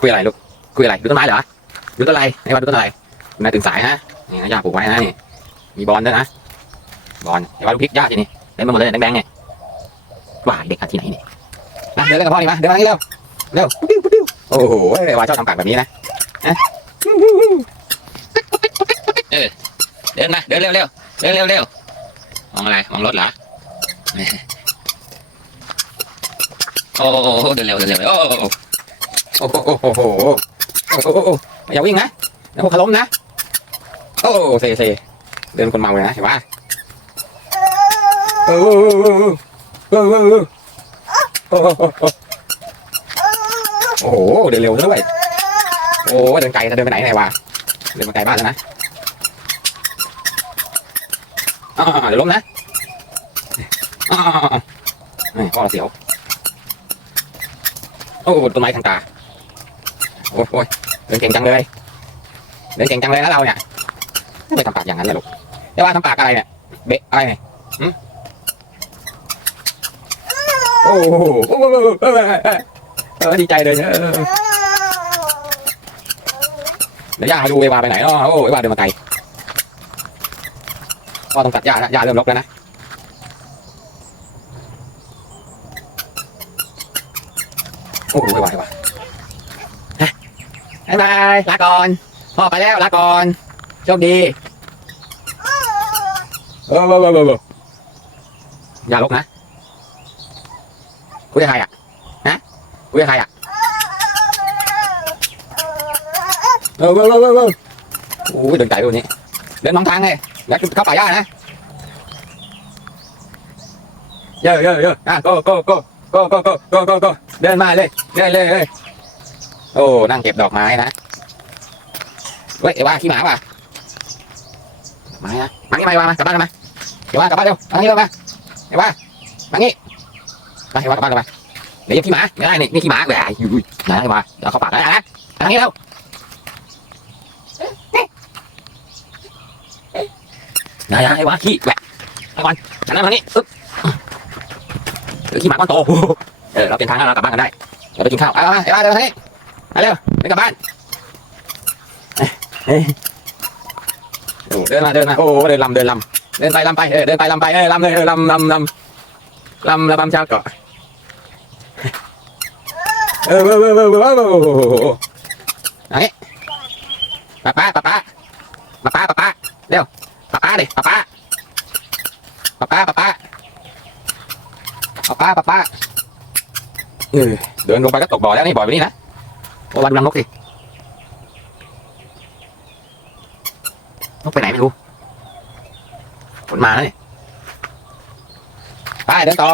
คุยอะไรลูกคุยอะไรดูต้นไม้เหรอดูต้นอะไรไอ้ว่าดูต้นอะไรนายตื่นสายฮะนี่นะย่าปลูกไว้นะนี่มีบอลด้วยนะบอลไอ้ว่าลูกพริกย่าทีนี่เต็มไปหมดเลยแดงๆเนี่ยว่าเด็กหัดที่ไหนเนี่ยนะเดินเล่นกับพ่อนี่มาเดินมานี่เร็วเร็วปุ๊บปิ๊วปุ๊บปิ๊วโอ้โหไอ้ว่าชอบทำปากแบบนี้นะเออเดินมาเดินเร็วเร็วเดินเร็วเร็วมองอะไรมองรถเหรอโอ้โหเดินเร็วเดินเร็วโอ้ โอ้โหโอ้โหโอ้โหอย่าวิ่งนะเดี๋ยวพวกขล้มนะ โอ้โหเซเซเดินคนเมาเลยนะเห็นปะโอ้โหโอ้โหโอ้โหโอ้โหเดินเร็วด้วยโอ้เดินไกลจะเดินไปไหนไหนวะเดินมาไกลบ้านแล้วนะเดี๋ยวล้มนะอ่าพ่อเสียว โอ้ต้นไม้ทางตา โอ้ยโอ้ยเดินเก่งจังเลยเดินเก่งจังเลยนะเราเนี่ยไม่ไปทำปากอย่างนั้นเลยลูกแต่ว่าทำปากอะไรเนี่ยเบะอะไรเนี่ยโอ้โหโอ้โหเออดีใจเลยเออเดี๋ยวย่ามาดูเอวาไปไหนเนาะโอ้เอวาเดินมาไกลพ่อต้องตัดหญ้านะหญ้าเริ่มรกแล้วนะโอ้โหไปวะไปวะ บ๊ายบายลาก่อนพ่อไปแล้วลาก่อนโชคดีเออเออเออเอออย่าลกนะคุยกับใครอะนะคุยกับใครอะเออเออเออเออเออโอ้ยเดินไกลด้วยวันนี้เดินมองทางไงอย่าเข้าป่าหญ้านะเยอะเยอะเยอะอะ go go go go go go go go go เดินมาเลยเดินเลยเลย โอ้นั่งเก็บดอกไม้นะเฮ้ยไอ้ว่าขี้หมาป่ะไม้นะมางี้มาไอ้ว่ามากลับบ้านกันมาไอ้ว่ากลับบ้านเร็วมางี้เร็วมาไอ้ว่ามางี้ไปไอ้ว่ากลับบ้านกันมาเดี๋ยวขี้หมาไม่ได้นี่นี่ขี้หมาแหวอุ้ยนะไอ้ว่าเดี๋ยวเข้าปากได้นะมางี้เร็วนายไอ้ว่าขี้แหวะไอ้บอลฉันนั่งมานี่อึ๊บขี้หมาก้อนโตเออเราเป็นทางแล้วเรากลับบ้านกันได้เดี๋ยวไปกินข้าวเอามาไอ้ว่าเดินมาทางนี้ มาเร็วไปกลับบ้านโอ้เดินมาเดินมาโอ้เดินลำเดินลำเดินไปลำไปเออเดินไปลำไปเออลำเลยเออลำลำลำลำระบำชาวเกาะเออเออเออเออเออเออไหนป้าป้าป้าป้าป้าป้าป้าป้าเร็วป้าป้าดิป้าป้าป้าป้าป้าป้าป้าป้าป้าเออเดินลงไปก็ตกบ่อแล้วนี่บ่ออยู่นี่นะ โอ้วันรังนกสินกไปไหนไม่รู้ฝนมาแล้วนี่ไปเดินต่อ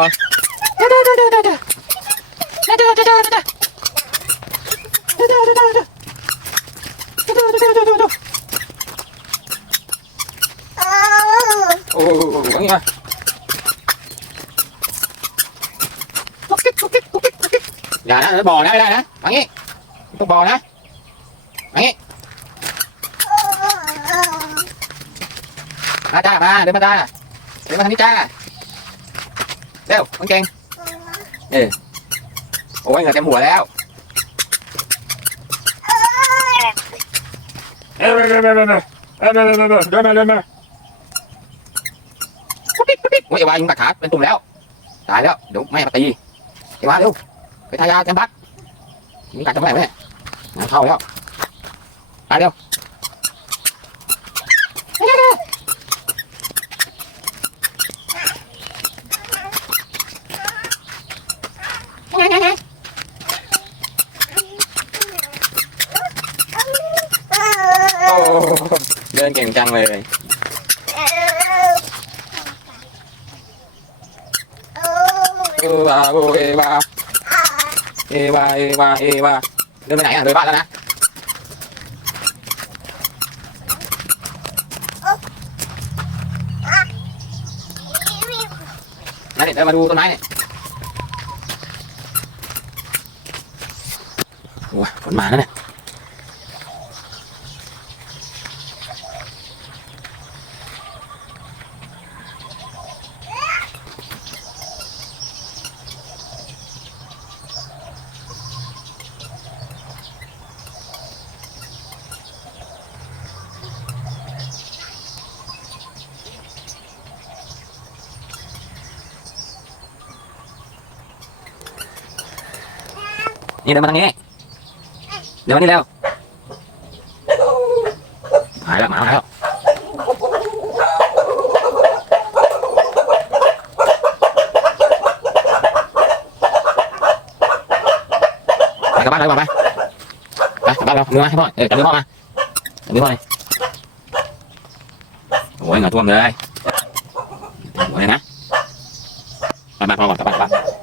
โอ้โหอย่างนี้มา อย่านะบ่อนะไม่ได้นะมางี้ ต้องบ่อนะมางี้มาจ้ามาเดินมาจ้าเดินมาทางนี้จ้าเร็วคนเก่งเออโอ้ยเหงื่อเต็มหัวแล้วเดินมาเดินมาเดินมาเดินมาเดินมาเดินมาเดินมาปุ๊บปิ๊บปุ๊บปิ๊บโอ้ยไอ้วายิงตัดขาเป็นตุ่มแล้วตายแล้วเดี๋ยวแม่มาตีไอ้วาเร็วไปทายาแจมบักมีกัดจะแม่ไหมเนี่ยงาน เข้าแล้วไปเร็วโอ้เดินเก่งจังเลย เอวาโอเอวาเอวาเอวาเอวา เดินไปไหนอะเดินบ้านแล้วนะนั่นี่ยเดินมาดูต้นไม้เนี่ยโอ้ยฝนมาแล้วเนี่ย นี่เดินมาทางนี้ เดินมานี่เร็วหายแล้วหมาแล้วไปกลับบ้านเลยบอกไปไปกลับบ้านเราเนื้อให้พ่อเออจับมือพ่อมาจับมือพ่อเลยโอ้ยเหงื่อท่วมเลยโอ้ยนะไปบ้าพ่อก่อนกลับบ้านกลับบ้าน